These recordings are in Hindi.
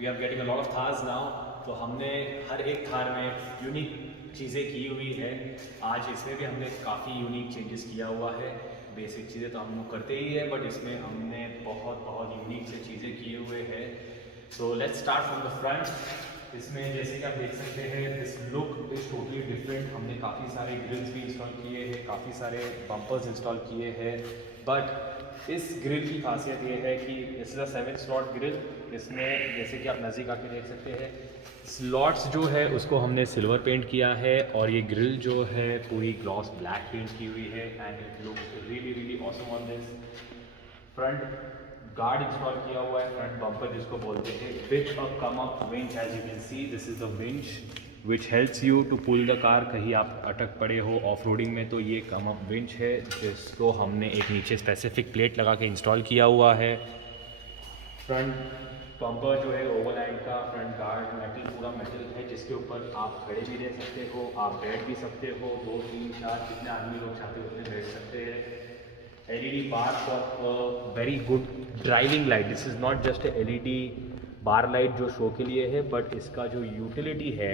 We are getting a lot of Thars now. तो हमने हर एक थार में यूनिक चीज़ें की हुई है। आज इसमें भी हमने काफ़ी यूनिक चेंजेस किया हुआ है। बेसिक चीज़ें तो हम लोग करते ही है, बट इसमें हमने बहुत बहुत यूनिक से चीज़ें किए हुए हैं। So let's start from the front. इसमें जैसे कि आप देख सकते हैं, this look is totally different. हमने काफ़ी सारे ग्रिल्स भी इंस्टॉल किए हैं, काफ़ी सारे बम्पर्स इंस्टॉल किए हैं। बट इस ग्रिल की खासियत ये है कि this is a 7 slot grill. इसमें जैसे कि आप नज़दीक आके देख सकते हैं, स्लॉट्स जो है उसको हमने सिल्वर पेंट किया है, और ये ग्रिल जो है पूरी ग्लॉस ब्लैक पेंट की हुई है। And it looks really really awesome on this. Front guard install किया हुआ है, फ्रंट बम्पर जिसको बोलते हैं, with a come up winch. As you can see, this is the winch which helps you to pull the car. कहीं आप अटक पड़े हो ऑफ रोडिंग में तो ये कम अप विंच है, जिसको हमने एक नीचे स्पेसिफिक प्लेट लगा के इंस्टॉल किया हुआ है। फ्रंट बम्पर जो है ओवरलैंड का, फ्रंट गार्ड मेटल, पूरा मेटल है, जिसके ऊपर आप खड़े भी रह सकते हो, आप बैठ भी सकते हो। 2 3 4 जितने आदमी लोग चाहते हो उतने बैठ सकते हैं। LED bar for a very good driving light. This is not just a LED bar light जो शो के लिए है, बट इसका जो यूटिलिटी है,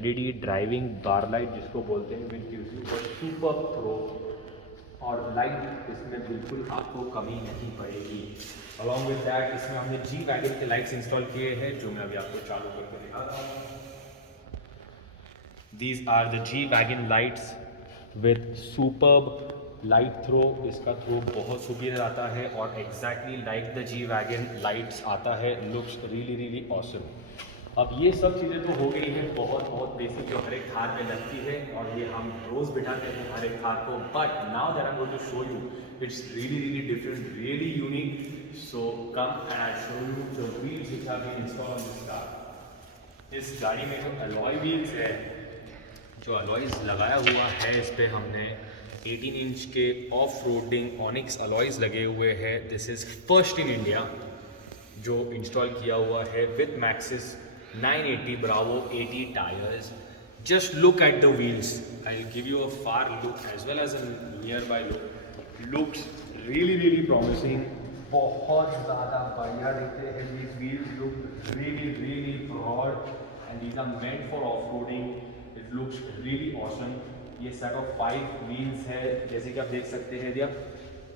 LED ड्राइविंग बार लाइट जिसको बोलते हैं, which gives you a super throw, और लाइट इसमें बिल्कुल आपको कमी नहीं पड़ेगी। अलॉन्ग विद दैट इसमें हमने जी वैगन के लाइट्स इंस्टॉल किए हैं, जो मैं अभी आपको चालू करके दिखाता हूँ। These are the G Wagon lights with superb light throw. इसका थ्रो बहुत सुपीरियर आता है, और exactly like the G Wagon lights आता है। Looks really really awesome. अब ये सब चीज़ें तो हो गई है बहुत बहुत बेसिक, जो हर एक थार में लगती है, और ये हम रोज़ बिठाते हैं हर एक थार को। But now that I am going to show you, it's really really different, really unique. So come and I show you the wheels which have been installed on this car. इस गाड़ी में जो अलॉय व्हील्स है, जो अलॉयज़ लगाया हुआ है, इस पर हमने 18 इंच के ऑफ रोडिंग ऑनिक्स अलॉयज़ लगे हुए हैं। This is first in India जो इंस्टॉल किया हुआ है, with Maxxis 980 bravo 80 tyres. Just look at the wheels, I will give you a far look as well as a nearby look. Looks really really promising, बहुत ज़्यादा बढ़िया दिखते हैं। these wheels look really really broad and these are meant for off-roading. It looks really awesome. ये set of 5 wheels है, जैसे कि आप देख सकते हैं, they are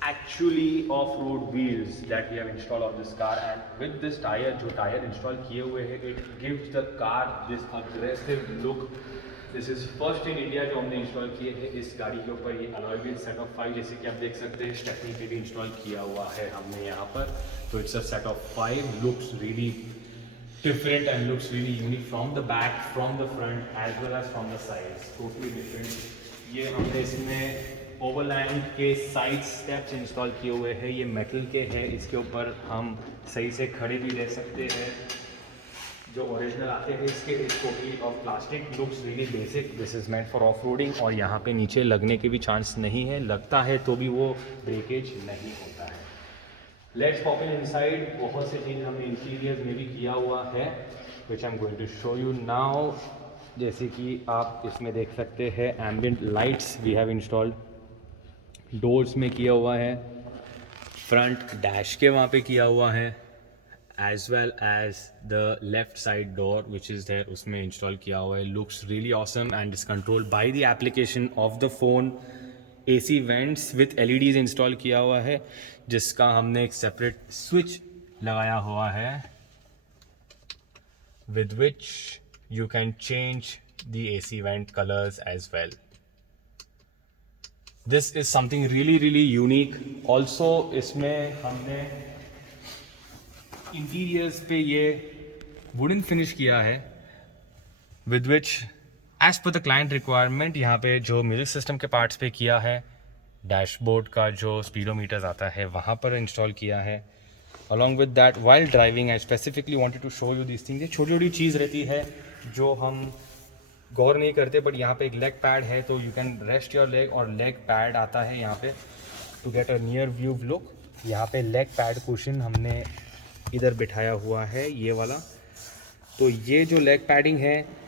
actually off-road wheels that we have installed on this car. And with this tire, जो टायर इंस्टॉल किए हुए हैं, it gives the car this aggressive look. This is first in India जो हमने इंस्टॉल किए हैं इस गाड़ी के ऊपर। ये अलॉय व्हील सेट ऑफ 5, जैसे कि आप देख सकते हैं, स्टेपनी पे भी इंस्टॉल किया हुआ है हमने यहाँ पर। तो it's a set of 5, looks really different and looks really unique from the back, from the front as well as from the sides, totally different। ये हमने इसमें ओवरलैंड के साइड स्टेप्स इंस्टॉल किए हुए हैं, ये मेटल के हैं, इसके ऊपर हम सही से खड़े भी रह सकते हैं। जो ओरिजिनल आते हैं इसके, इस totally off plastic, looks really basic. This is meant for off roading, और यहाँ पे नीचे लगने के भी चांस नहीं है, लगता है तो भी वो ब्रेकेज नहीं होता है। Let's pop in inside. बहुत से चीज़ हमने इंटीरियर्स में भी किया हुआ है, which I am going to show you now. जैसे कि आप इसमें देख सकते हैं, ambient lights we have installed, doors में किया हुआ है, फ्रंट डैश के वहाँ पे किया हुआ है, as well as the left side door which is there, उसमें इंस्टॉल किया हुआ है। Looks really awesome and is controlled by the application of the phone. AC vents with LEDs install किया हुआ है, जिसका हमने एक सेपरेट स्विच लगाया हुआ है, with which you can change the AC vent colors as well. This is something really really unique. Also इसमें हमने इंटीरियर्स पे ये वुडन फिनिश किया है, with which as per the client requirement यहाँ पे जो म्यूजिक सिस्टम के पार्ट्स पे किया है, डैशबोर्ड का जो स्पीडोमीटर्स आता है वहाँ पर इंस्टॉल किया है। Along with that, while driving I specifically wanted to show you this thing. ये छोटी छोटी चीज़ रहती है जो हम गौर नहीं करते, बट यहाँ पे एक लेग पैड है, तो you can rest your leg, और लेग पैड आता है यहाँ पे to get a near view look. यहाँ पे लेग पैड कुशन हमने इधर बिठाया हुआ है, ये वाला। तो ये जो लेग पैडिंग है,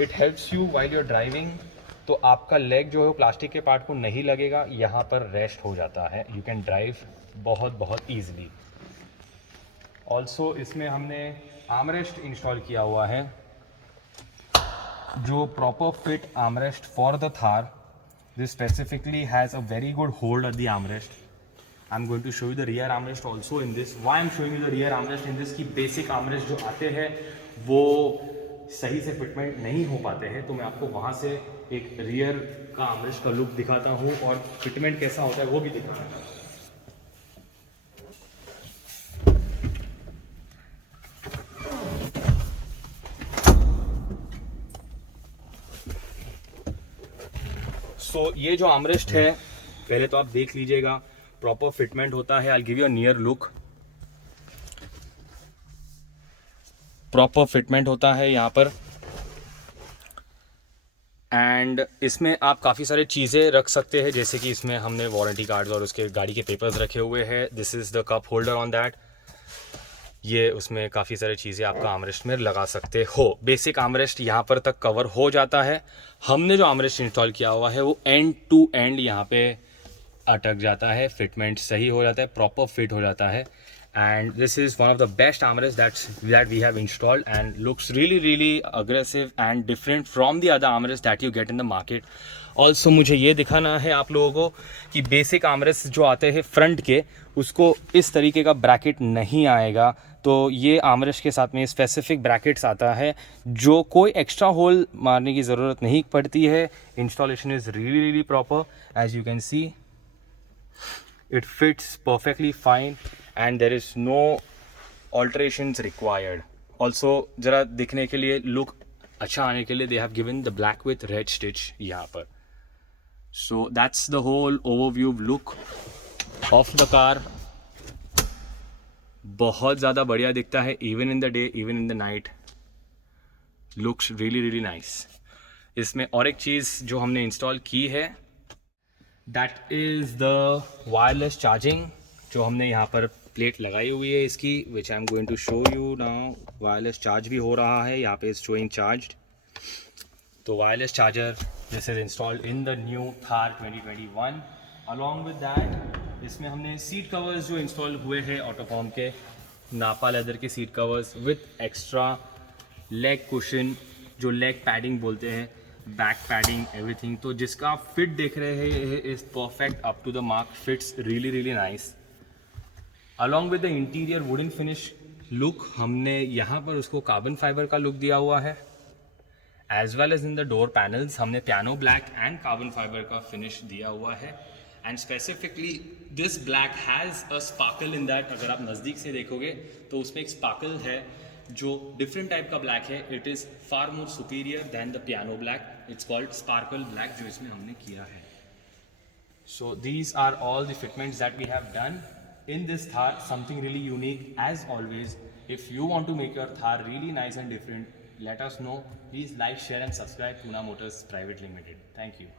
it helps you while your driving. तो आपका लेग जो है प्लास्टिक के पार्ट को नहीं लगेगा, यहाँ पर रेस्ट हो जाता है, यू कैन ड्राइव बहुत बहुत ईजिली। ऑल्सो इसमें हमने आर्मरेस्ट इंस्टॉल किया हुआ है, जो proper fit armrest for the Thar. This specifically has a very good hold at the armrest. I'm going to show you the rear armrest also in this. Why I'm showing you the rear armrest in this कि basic armrest जो आते हैं वो सही से फिटमेंट नहीं हो पाते हैं, तो मैं आपको वहाँ से एक रियर का आर्मरेस्ट का लुक दिखाता हूँ और फिटमेंट कैसा होता है वो भी दिखाना चाहता हूँ. सो ये जो आर्मरेस्ट है पहले तो आप देख लीजिएगा, प्रॉपर फिटमेंट होता है. I give you a near look. Proper fitment होता है यहाँ पर, एंड इसमें आप काफ़ी सारी चीज़ें रख सकते हैं, जैसे कि इसमें हमने वारंटी कार्ड्स और उसके गाड़ी के पेपर्स रखे हुए हैं. This is the cup holder on that. ये उसमें काफ़ी सारी चीज़ें आपका आर्मरेस्ट में लगा सकते हो. बेसिक आर्मरेस्ट यहाँ पर तक कवर हो जाता है. हमने जो आर्मरेस्ट इंस्टॉल किया हुआ है वो एंड टू एंड यहाँ पे अटक जाता है, फिटमेंट सही हो जाता है, प्रॉपर फिट हो जाता है. And this is one of the best armrest that we have installed and looks really aggressive and different from the other armrest that you get in the market. Also मुझे ये दिखाना है आप लोगों को कि बेसिक आर्मरेस्ट जो आते हैं फ्रंट के, उसको इस तरीके का ब्रैकेट नहीं आएगा. तो ये आर्मरेस्ट के साथ में स्पेसिफिक ब्रैकेट्स आता है, जो कोई एक्स्ट्रा होल मारने की ज़रूरत नहीं पड़ती है. Installation is really proper. As you can see it fits perfectly fine and there is no alterations required. Also ज़रा दिखने के लिए, लुक अच्छा आने के लिए, they have given the black with red stitch यहाँ पर. So that's the whole overview look of the car. बहुत ज़्यादा बढ़िया दिखता है, even in the day, even in the night. Looks really nice. इसमें और एक चीज़ जो हमने इंस्टॉल की है, that is the wireless charging, जो हमने यहाँ पर प्लेट लगाई हुई है इसकी, which I am going to show you now. Wireless charge भी हो रहा है यहाँ पे, इज शोइंग चार्ज्ड. तो wireless charger this is installed in the new Thar 2021. Along with that इसमें हमने सीट कवर्स जो इंस्टॉल हुए हैं ऑटोकॉम के, नापा लेदर के seat covers with extra leg cushion, जो लेग पैडिंग बोलते हैं, बैक पैडिंग, एवरीथिंग. तो जिसका आप फिट देख रहे हैं is perfect, up to the mark, fits really nice. Along with the interior wooden finish look, हमने यहाँ पर उसको कार्बन फाइबर का लुक दिया हुआ है. As well as in the door panels हमने piano black and carbon fibre का फिनिश दिया हुआ है. And specifically this black has a sparkle in that. अगर आप नज़दीक से देखोगे तो उसमें एक स्पार्कल है जो डिफरेंट टाइप का ब्लैक है. It is far more superior than the piano black. It's called sparkle black, जो इसमें हमने किया है. So these are all the fitments that we have done in this Thar. Something really unique as always. If you want to make your Thar really nice and different, let us know. Please like, share and subscribe Pune Motors Private Limited. Thank you.